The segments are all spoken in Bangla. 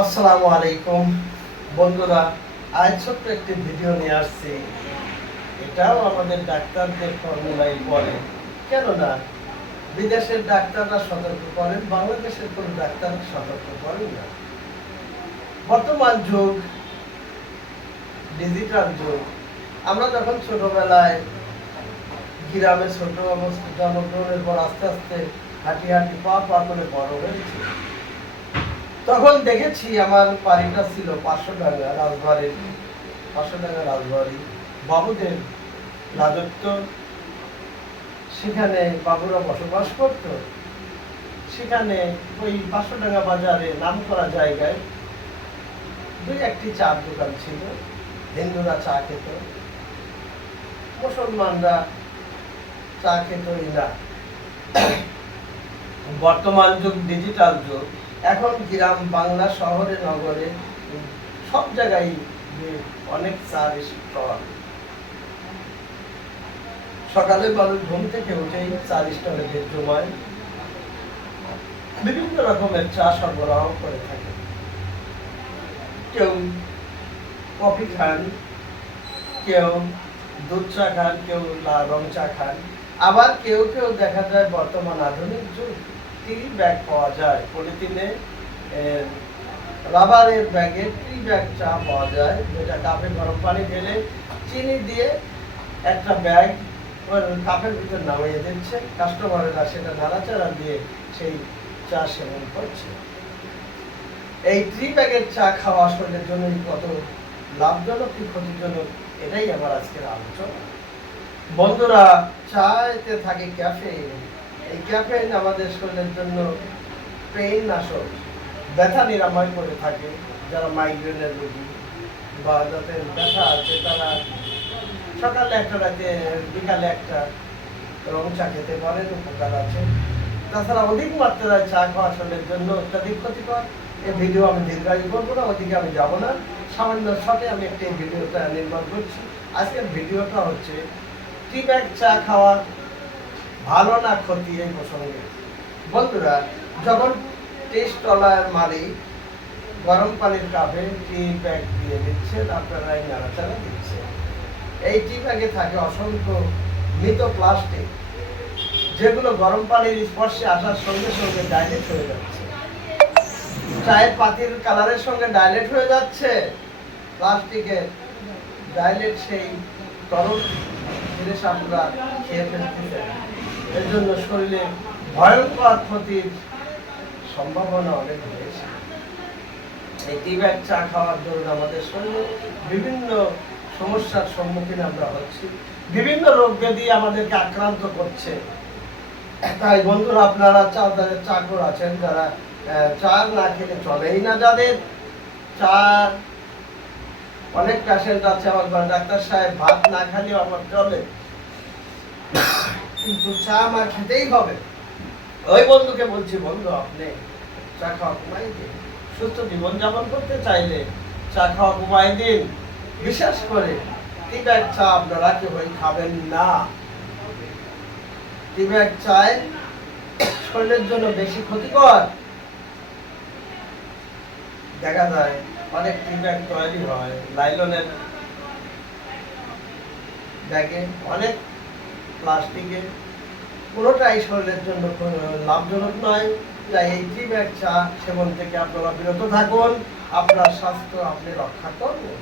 আসসালামু আলাইকুম। বন্ধুরা, আজ ছোট্ট একটি ভিডিও নিয়ে আসছি। এটাও আমাদের ডাক্তারদের ফর্মুলায় পড়ে কেননা, বিদেশের ডাক্তাররা সতর্ক করেন, বাংলাদেশের কোনো ডাক্তার সতর্ক করেন না। বর্তমান যুগ ডিজিটাল যুগ। আমরা যখন ছোটবেলায় গ্রামে ছোট অবস্থা জন্মগ্রহণের পর আস্তে আস্তে হাঁটি হাঁটি পা পা করে বড় হয়েছে তখন দেখেছি আমার বাড়িটা ছিল পাঁচশো টাকা রাজবাড়ির পাঁচশো টাকা রাজবাড়ি। বাবুদের রাজত্ব। সেখানে বাবুরা বসবাস করত। সেখানে ওই পাঁচশো টাকা বাজারে নাম করা জায়গায় দুই একটি চার দোকান ছিল। হিন্দুরা চা খেত। মুসলমানরা চা খেতই না বর্তমান যুগ ডিজিটাল যুগ। এখন গ্রাম বাংলা শহরে, নগরে সব জায়গায় অনেক চার স্টল সকালে মানুষ ঘুম থেকে উঠেই চা স্টলে ভিড় জমায় বিভিন্ন রকমের চা সরবরাহ করে থাকে। কেউ কফি খান, কেউ দুধ চা খান, কেউ রং চা খান। আবার কেউ কেউ দেখা যায় বর্তমান আধুনিক যুগ। টি ব্যাগ পাওয়া যায়। পলিথিনে রাবারের ব্যাগে টি ব্যাগ চা পাওয়া যায়, যেটা কাপে গরম পানি ঢেলে চিনি দিয়ে একটা ব্যাগ কাপের ভিতর নামিয়ে দিচ্ছে। কাস্টমারেরা সেটা নাড়াচাড়া দিয়ে সেই চা সেবন করছে। এই টি ব্যাগের চা খাওয়া শরীরের জন্য কত লাভজনক কি ক্ষতিজনক, এটাই আমার আজকের আলোচনা। বন্ধুরা চাতে থাকে ক্যাফেইন এই ক্যাফেইন আমাদের শরীরের জন্য পেইন নাশক ব্যথা নিরাময় করে থাকে যারা মাইগ্রেনের রোগী বা যাদের ব্যথা আছে তারা সকালে একটা রাতে, বিকালে একটা রং চা খেতে পারেন, উপকার আছে। তাছাড়া অধিক মাত্রায় চা খাওয়া শরীরের জন্য অত্যাধিক ক্ষতিকর। এই ভিডিও আমি দীর্ঘায়ু করব না, ওদিকে আমি যাব না। সামান্য শটে আমি একটা ভিডিওটা নির্মাণ করছি। আজকের ভিডিওটা হচ্ছে টি ব্যাগ চা খাওয়া ভালো না ক্ষতি এই প্রসঙ্গে। বন্ধুরা, যখন টেস্ট টলার মালিক গরম পানির কাপে টি ব্যাগ দিয়ে দিচ্ছেন, আপনারা এই নাড়াচাড়া দিচ্ছেন। এই টি ব্যাগে থাকে অসংখ্য মৃত প্লাস্টিক যেগুলো গরম পানির স্পর্শে আসার সঙ্গে সঙ্গে ডাইলেট হয়ে যাচ্ছে। চায়ের পাতির কালারের সঙ্গে ডাইলেট হয়ে যাচ্ছে। প্লাস্টিকের ডাইলেট সেই তরল জিনিস আমরা খেয়ে ফেলতেছে এর জন্য শরীরে ভয়ঙ্কর ক্ষতির সম্ভাবনা অনেক বেশি এই টি চা খাওয়ার জন্য আমাদের শরীরে বিভিন্ন সমস্যার সম্মুখীন আমরা হচ্ছি। বিভিন্ন রোগ ব্যাধি আমাদেরকে আক্রান্ত করছে। তাই বন্ধুরা, আপনারা চা যাদের চাকর আছেন যারা চা না খেলে চলেই না যাদের। চা অনেক পেশেন্ট আছে আমার ডাক্তার সাহেব, ভাত না খালেও আমার চলে। কিন্তু চা আমার খেতেই হবে। ওই বন্ধুকে বলছি, বন্ধু, আপনি চা খাওয়া কমাই দিন। সুস্থ জীবন যাপন করতে চাইলে চা খাওয়া কমাই দিন। বিশেষ করে টি ব্যাগ চা আপনারা কেউই খাবেন না। টি ব্যাগ চায় শরীরের জন্য বেশি ক্ষতিকর। দেখা যায় অনেক টি ব্যাগ তৈরি হয় লাইলনের ব্যাগে অনেক প্লাস্টিকে। পুরোটাই শরীরের জন্য লাভজনক নয়। তাই এই টি ব্যাগ চা সেবন থেকে আপনারা বিরত থাকুন। আপনার স্বাস্থ্য আপনি রক্ষা করুন।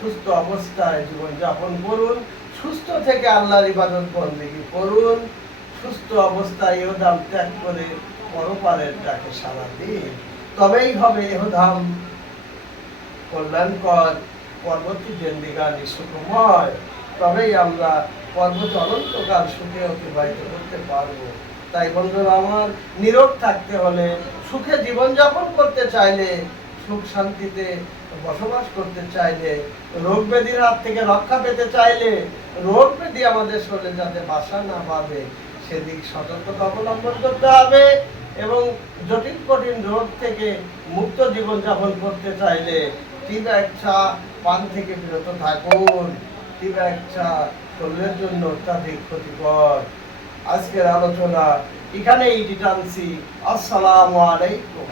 সুস্থ অবস্থায় জীবনযাপন করুন। সুস্থ থেকে আল্লাহর ইবাদত বন্দেগী করুন। সুস্থ অবস্থায় ইহধাম ত্যাগ করে পরপারের ডাকে সারা দিন। তবেই হবে ইহধাম কল্যাণকর। পরবর্তী জেন্দিগানি সুখময়। তবেই আমরা পর্বতে অনন্তকাল সুখে অতিবাহিত করতে পারব। তাই বন্ধুরা, আমার নীরব থাকতে হলে, সুখে জীবনযাপন করতে চাইলে, সুখ শান্তিতে বসবাস করতে চাইলে, রোগ ব্যাধির হাত থেকে রক্ষা পেতে চাইলে, রোগ ব্যাধি আমাদের শরীরে যাতে বাসা না বাঁধে, সেদিক সতর্কতা অবলম্বন করতে হবে এবং জটিল কঠিন রোগ থেকে মুক্ত জীবনযাপন করতে চাইলে এক চা, পান থেকে বিরত থাকুন। টিপ এক শরীরের জন্য অত্যাধিক ক্ষতিকর। আজকের আলোচনা এখানেই টানছি আসসালামু আলাইকুম।